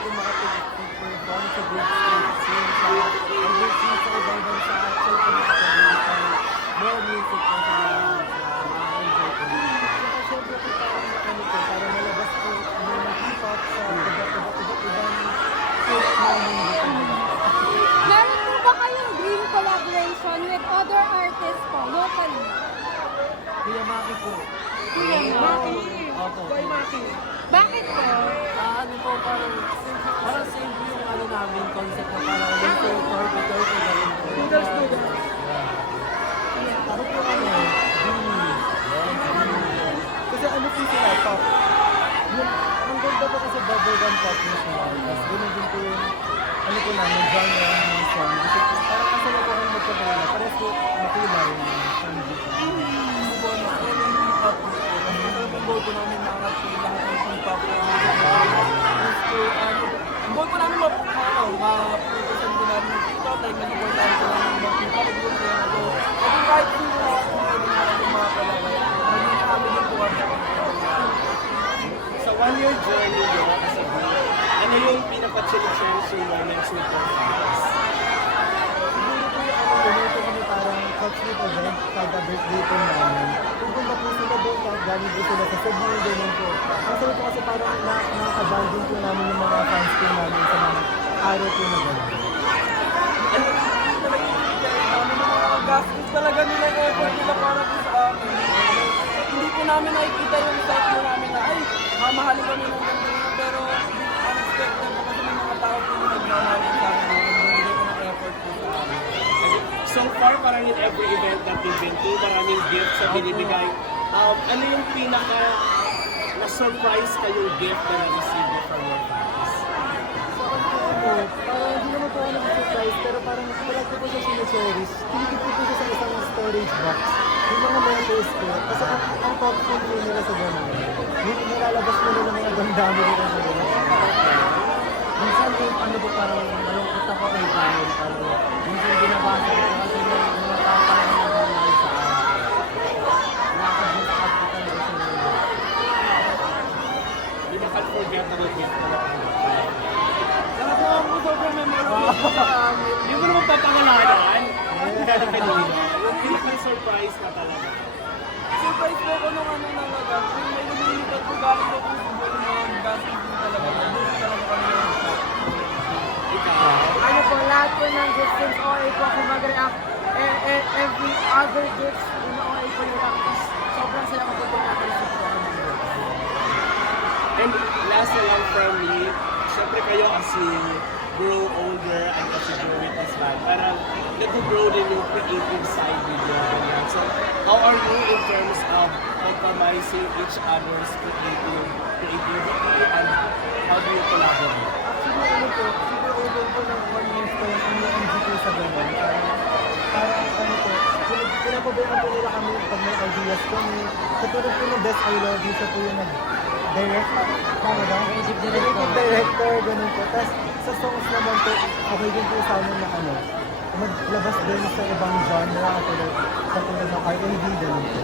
ko makapag-perform sa big stage scene sa overseas sa ibang bansa at syempre makapag-release more music ko sa ma-enjoy ko. Saka syempre po parang ano po, para malabas po yung hip-hop sa ibang stage ng mundo po. Meron po ba kayong dream collaboration with other artists po, locally? Kuya Maki po. Kuya Maki. Opo. Kuya Maki. Bakit po? Ano po, parang same po yung ano namin, concept na parang winter tour to gawin po. Ako po ano, Jimmy. Kasi ano po sila, pop. Ang ganda po kasi bubblegum pop na sila. Tapos ganun din po yung, ano po namin, genre ng song. Kasi po, parang kasala po kung magkabala. Parang po makulay yung song dito. Ano po, ano, kaya yung hip-hop po. Kasi ang goal po namin maangat po lahat ng hip-hop po. Ang goal po namin ma-producean po namin yung hip-hop. Like, nag-importante po namin yung hip-hop. I think kahit po yung pwede namin yung mga kalaway. Maging kami din po kami. Sa one-year journey nyo as a group, ano yung pinaka-cherish yung moments with your friends? Siguro po yung ano, ganito kami parang touch-with event kada birthday po namin. Pupunta po sila doon, galing po sila sa Cebu, ganyan po. Kasi po kasi parang nakakabanding po namin yung mga fans po namin sa mga araw po na gano'n. Gastos talaga nila yung effort nila para po sa amin. Hindi po namin nakikita yung side po namin na, ay, mamahalin kami ng ganito. Pero unexpected po kasi may mga tao po na nagmamahalin sa amin. Nagbibigay po ng effort po sa amin. So far, parang in every event that you've been to, maraming gifts na binibigay. Ano yung pinaka na-surprise kayong gift na na-receive from your fans? So ano, parang hindi naman po ako nag-surprise, pero parang palagi po siya sinacherish. Tinigit po siya sa isang storage box. Yung mga letters po, kasi ang thoughtful po nila sa gano'n. Nilalabas po nila mga damdami nila sa gano'n. Minsan po, ano po, parang malungkot ako kay Brian, parang minsan binabasa ko kasi may mga tao parang nagmamahal sa akin. Nakaka-boost up ko talaga sa mga. Hindi ba unforgettable gift na natanggap? Sana po ako sobrang memorable po sa amin. Hindi mo naman papangalanan. Kada kanina. Yung pinaka-surprise na talaga. Surprise po ako nung ano talaga. Kung may lumilipat po galing po po sa mga gastos po talaga. Doon talaga kami yung shop. Ikaw. Ano po, lahat po ng gifts since OA po ako mag-react. Every other gifts in OA po yung react is sobrang saya ko po nakaka-receive po ako ng gifts. And last na lang from me, syempre kayo as you grow older and as you grow with us man, parang nag-grow din yung creative side ninyo. Ganyan. So, how are you in terms of compromising each other's creativity and how do you collaborate? Actually, ano po, super open po ng 1 year po yung MG po sa gano'n. Parang ano po, pinapabayaan po nila kami pag may ideas kami. Katulad po ng Best I Love You, siya po yung nag-direct. Tama ba? Creative director, gano'n po. Tapos sa songs naman po, okay din po sa amin na ano, maglabas din sa ibang genre, katulad ng R&B, gano'n po.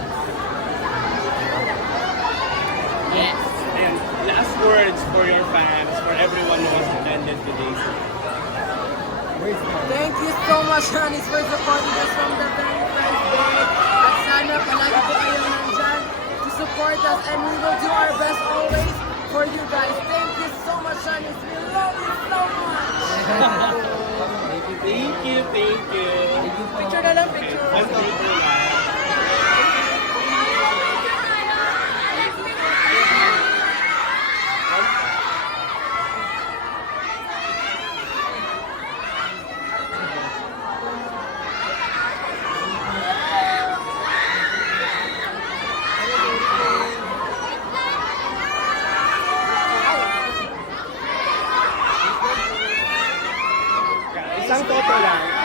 Yes. And last words for your fans, for everyone who has attended today's Words na. Thank you so much, Anis, for supporting us from the very first day. At sana palagi po kayo nandyan to support us and we will do our best always for you guys. Thank you so much, Anis. We love you so much. Thank you, thank you. Picture na lang, picture. One picture lang. Isang toto lang.